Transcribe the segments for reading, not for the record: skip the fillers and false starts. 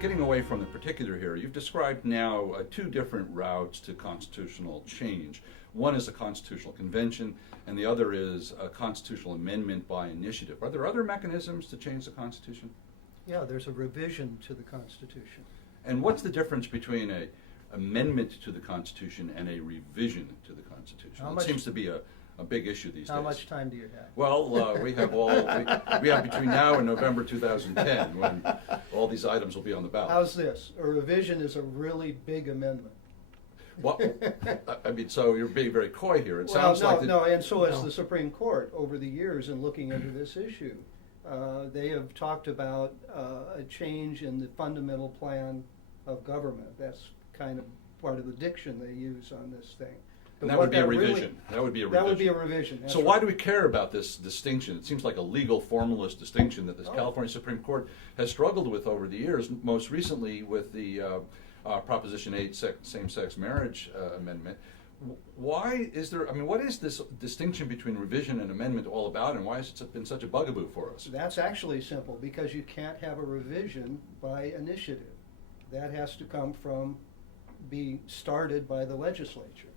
getting away from the particular here, you've described now two different routes to constitutional change. One is a constitutional convention, and the other is a constitutional amendment by initiative. Are there other mechanisms to change the Constitution? Yeah, there's a revision to the Constitution. And what's the difference between an amendment to the Constitution and a revision to the Constitution? It seems to be a big issue these days. How much time do you have? Well, we have between now and November 2010 when all these items will be on the ballot. How's this? A revision is a really big amendment. Well, I mean, so you're being very coy here. It sounds like and so has the Supreme Court over the years in looking into this issue. They have talked about a change in the fundamental plan of government. That's kind of part of the diction they use on this thing. And that would be a revision. That would be a revision. That would be a revision. So why do we care about this distinction? It seems like a legal formalist distinction that this California Supreme Court has struggled with over the years, most recently with the Proposition 8 same-sex marriage amendment. Why is there, I mean, what is this distinction between revision and amendment all about, and why has it been such a bugaboo for us? That's actually simple, because you can't have a revision by initiative. That has to come from, be started by the legislature.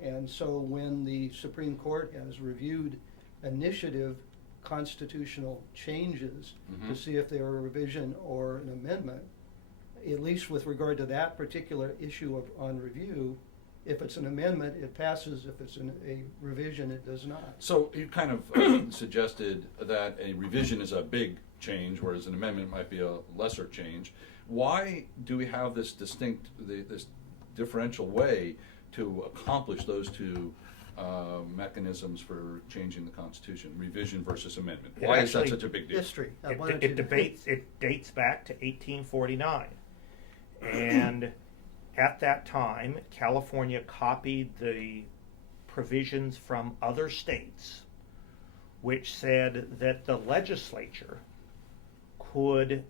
And so when the Supreme Court has reviewed initiative constitutional changes to see if they are a revision or an amendment, at least with regard to that particular issue on review, if it's an amendment, it passes. If it's a revision, it does not. So you kind of suggested that a revision is a big change, whereas an amendment might be a lesser change. Why do we have this this differential way to accomplish those two mechanisms for changing the Constitution, revision versus amendment? Why is that such a big deal? History. It dates back to 1849. And at that time, California copied the provisions from other states, which said that the legislature could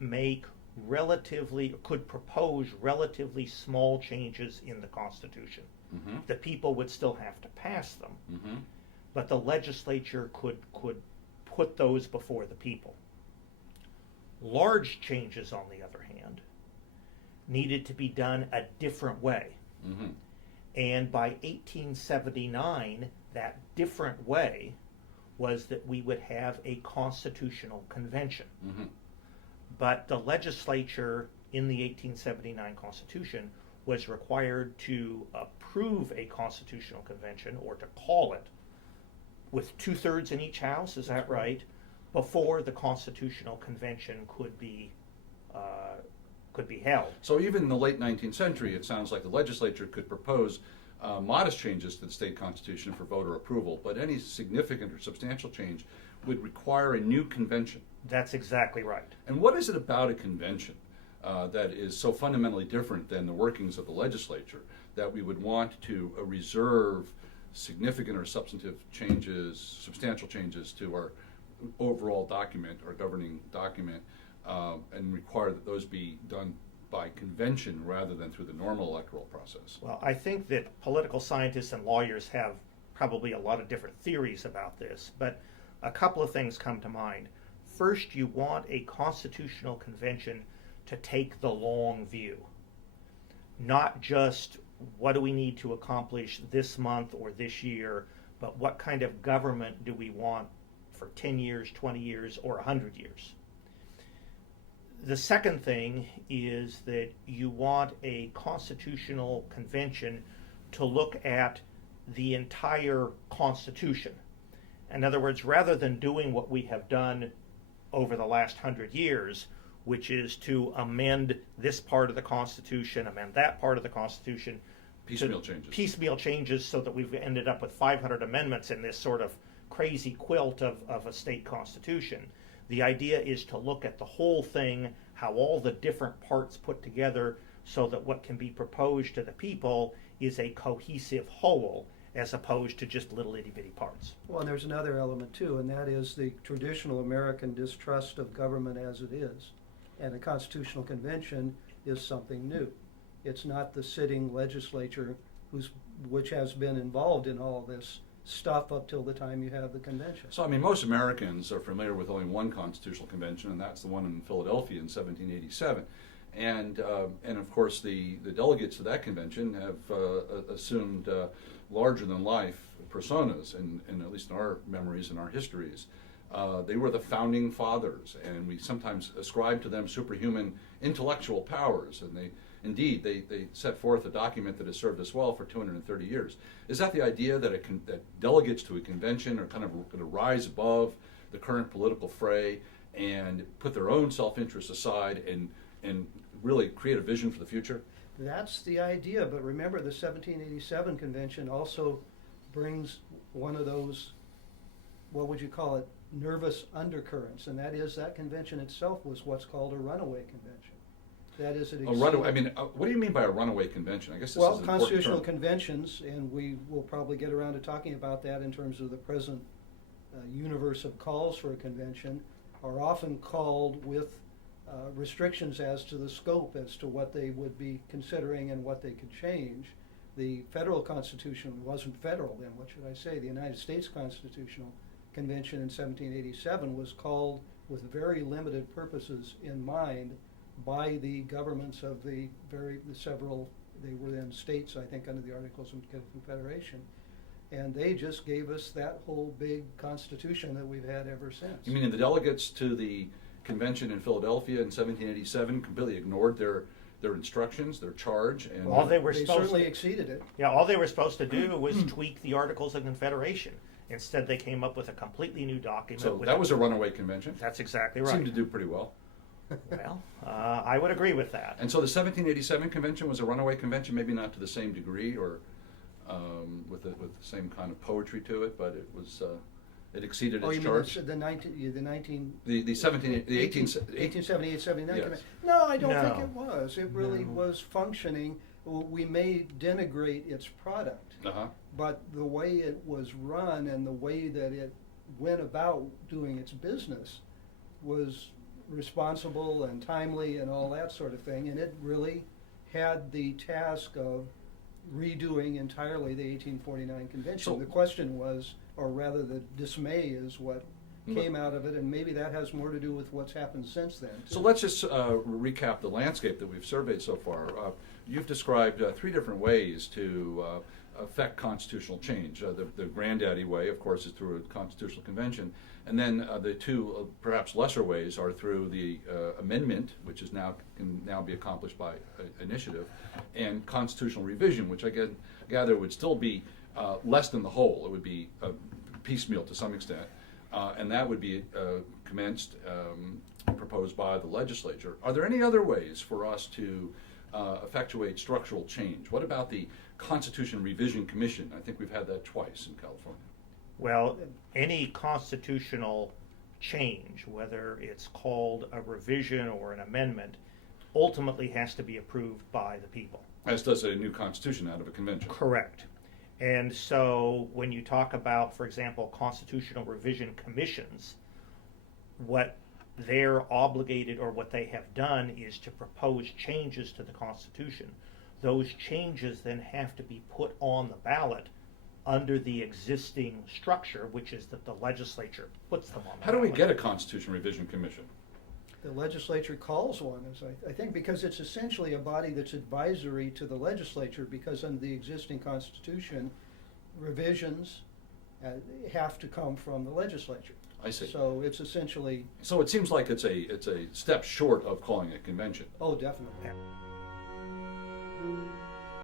propose relatively small changes in the Constitution. The people would still have to pass them, but the legislature could put those before the people. Large changes, on the other hand, needed to be done a different way. And by 1879, that different way was that we would have a constitutional convention. But the legislature in the 1879 Constitution was required to approve a constitutional convention, or to call it, with 2/3 in each house, is that right? Before the constitutional convention could be held. So even in the late 19th century, it sounds like the legislature could propose modest changes to the state constitution for voter approval, but any significant or substantial change would require a new convention. That's exactly right. And what is it about a convention that is so fundamentally different than the workings of the legislature that we would want to reserve significant or substantive changes, substantial changes to our overall document, our governing document, and require that those be done by convention rather than through the normal electoral process? Well, I think that political scientists and lawyers have probably a lot of different theories about this, but a couple of things come to mind. First, you want a constitutional convention to take the long view, not just what do we need to accomplish this month or this year, but what kind of government do we want for 10 years, 20 years, or 100 years. The second thing is that you want a constitutional convention to look at the entire Constitution. In other words, rather than doing what we have done over the last 100 years, which is to amend this part of the Constitution, amend that part of the Constitution. Piecemeal changes so that we've ended up with 500 amendments in this sort of crazy quilt of a state constitution. The idea is to look at the whole thing, how all the different parts put together, so that what can be proposed to the people is a cohesive whole, as opposed to just little itty-bitty parts. Well, and there's another element too, and that is the traditional American distrust of government as it is. And a constitutional convention is something new. It's not the sitting legislature which has been involved in all this stuff up till the time you have the convention. So, I mean, most Americans are familiar with only one constitutional convention, and that's the one in Philadelphia in 1787. And of course, the delegates to that convention have assumed larger than life personas, in at least in our memories and our histories. They were the founding fathers, and we sometimes ascribe to them superhuman intellectual powers. And they set forth a document that has served us well for 230 years. Is that the idea that that delegates to a convention are kind of going to rise above the current political fray and put their own self-interest aside and really create a vision for the future? That's the idea, but remember the 1787 convention also brings one of those, what would you call it, nervous undercurrents, and that is that convention itself was what's called a runaway convention. That is, it A runaway, I mean, what do you mean by a runaway convention? I guess this is an important constitutional term. conventions, and we will probably get around to talking about that in terms of the present universe of calls for a convention, are often called with restrictions as to the scope, as to what they would be considering and what they could change. The federal constitution wasn't federal then, what should I say? The United States Constitutional Convention in 1787 was called with very limited purposes in mind by the governments of the several, they were then states, I think, under the Articles of Confederation. And they just gave us that whole big constitution that we've had ever since. You mean the delegates to the convention in Philadelphia in 1787 completely ignored their instructions, their charge, and All they were They supposed certainly to, exceeded it. yeah, all they were supposed to do was tweak the Articles of Confederation. Instead, they came up with a completely new document. so with that was a runaway convention. That's exactly Seemed to right. do pretty well. Well, I would agree with that. And so the 1787 convention was a runaway convention, maybe not to the same degree or with the same kind of poetry to it, but it was it exceeded Oh, its you mean charge. the 18... The 1878, 79 Yes. convention. No, I don't think No. it was. It really No. was functioning. We may denigrate its product, Uh-huh. but the way it was run and the way that it went about doing its business was responsible and timely and all that sort of thing, and it really had the task of redoing entirely the 1849 convention. So- The question was, or rather the dismay is what came out of it, and maybe that has more to do with what's happened since then, too. So let's just recap the landscape that we've surveyed so far. You've described three different ways to affect constitutional change. The granddaddy way, of course, is through a constitutional convention. And then the two perhaps lesser ways are through the amendment, which is can now be accomplished by initiative, and constitutional revision, which I gather would still be less than the whole. It would be piecemeal to some extent. And that would be commenced, proposed by the legislature. Are there any other ways for us to effectuate structural change? What about the Constitution Revision Commission? I think we've had that twice in California. Well, any constitutional change, whether it's called a revision or an amendment, ultimately has to be approved by the people. As does a new constitution out of a convention. Correct. And so when you talk about, for example, constitutional revision commissions, what they're obligated or what they have done is to propose changes to the Constitution. Those changes then have to be put on the ballot under the existing structure, which is that the legislature puts them on the How do we ballot. get a Constitution Revision Commission? The legislature calls one, as I think, because it's essentially a body that's advisory to the legislature, because under the existing constitution, revisions have to come from the legislature. I see. So it's essentially, So it seems like it's a step short of calling a convention. oh, definitely. Yeah.